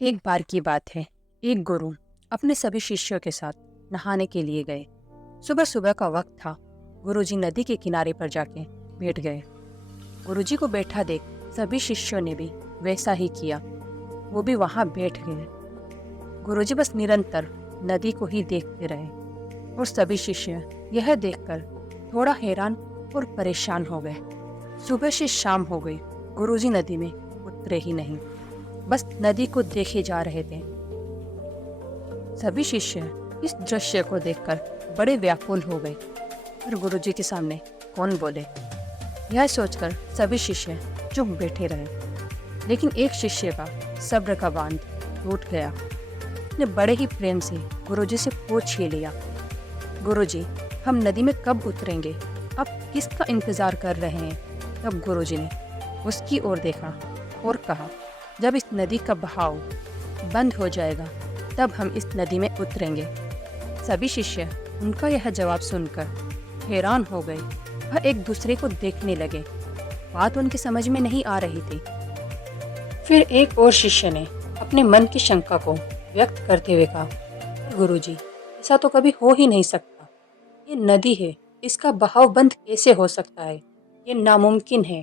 एक बार की बात है। एक गुरु अपने सभी शिष्यों के साथ नहाने के लिए गए। सुबह सुबह का वक्त था। गुरुजी नदी के किनारे पर जाके बैठ गए। गुरुजी को बैठा देख सभी शिष्यों ने भी वैसा ही किया। वो भी वहां बैठ गए। गुरुजी बस निरंतर नदी को ही देखते रहे और सभी शिष्य यह देखकर थोड़ा हैरान और परेशान हो गए। सुबह से शाम हो गई, गुरुजी नदी में उतरे ही नहीं, बस नदी को देखे जा रहे थे। सभी शिष्य इस दृश्य को देखकर बड़े व्याकुल हो गए। और गुरुजी के सामने कौन बोले, यह सोचकर सभी शिष्य चुप बैठे रहे। लेकिन एक शिष्य का सब्र का बांध टूट गया। उसने बड़े ही प्रेम से गुरुजी से पूछ ही लिया, गुरुजी, हम नदी में कब उतरेंगे? आप किसका इंतजार कर रहे हैं? तब गुरुजी ने उसकी ओर देखा और कहा, जब इस नदी का बहाव बंद हो जाएगा तब हम इस नदी में उतरेंगे। सभी शिष्य उनका यह जवाब सुनकर हैरान हो गए। वह एक दूसरे को देखने लगे। बात उनकी समझ में नहीं आ रही थी। फिर एक और शिष्य ने अपने मन की शंका को व्यक्त करते हुए कहा, गुरुजी, ऐसा तो कभी हो ही नहीं सकता। ये नदी है, इसका बहाव बंद कैसे हो सकता है? ये नामुमकिन है।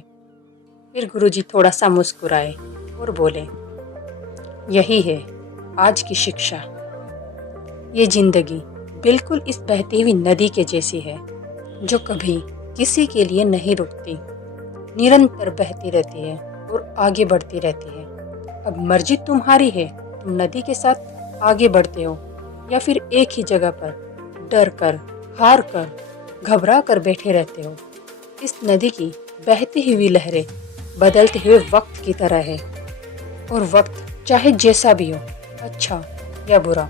फिर गुरुजी थोड़ा सा मुस्कुराए और बोले, यही है आज की शिक्षा। ये जिंदगी बिल्कुल इस बहती हुई नदी के जैसी है, जो कभी किसी के लिए नहीं रुकती, निरंतर बहती रहती है और आगे बढ़ती रहती है। अब मर्जी तुम्हारी है, तुम नदी के साथ आगे बढ़ते हो या फिर एक ही जगह पर डर कर, हार कर, घबरा कर बैठे रहते हो। इस नदी की बहती हुई लहरें बदलते हुए वक्त की तरह है, और वक्त चाहे जैसा भी हो, अच्छा या बुरा,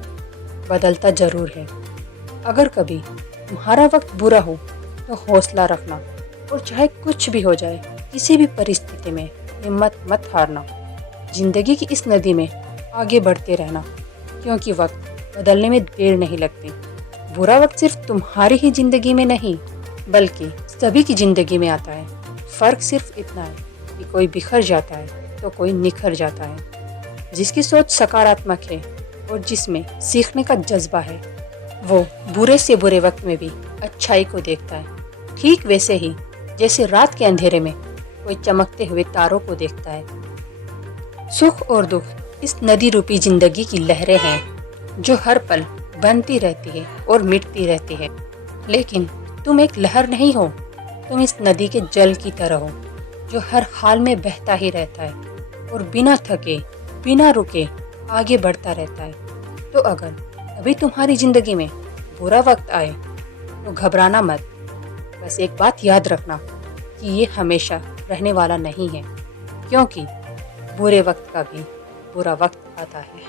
बदलता जरूर है। अगर कभी तुम्हारा वक्त बुरा हो तो हौसला रखना, और चाहे कुछ भी हो जाए, किसी भी परिस्थिति में हिम्मत मत हारना। जिंदगी की इस नदी में आगे बढ़ते रहना, क्योंकि वक्त बदलने में देर नहीं लगती। बुरा वक्त सिर्फ तुम्हारी ही जिंदगी में नहीं, बल्कि सभी की जिंदगी में आता है। फर्क सिर्फ इतना है कि कोई बिखर जाता है तो कोई निखर जाता है। जिसकी सोच सकारात्मक है और जिसमें सीखने का जज्बा है, वो बुरे से बुरे वक्त में भी अच्छाई को देखता है। ठीक वैसे ही जैसे रात के अंधेरे में कोई चमकते हुए तारों को देखता है। सुख और दुख इस नदी रूपी जिंदगी की लहरें हैं, जो हर पल बनती रहती है और मिटती रहती है। लेकिन तुम एक लहर नहीं हो, तुम इस नदी के जल की तरह हो, जो हर हाल में बहता ही रहता है और बिना थके, बिना रुके आगे बढ़ता रहता है। तो अगर अभी तुम्हारी जिंदगी में बुरा वक्त आए तो घबराना मत। बस एक बात याद रखना कि ये हमेशा रहने वाला नहीं है, क्योंकि बुरे वक्त का भी बुरा वक्त आता है।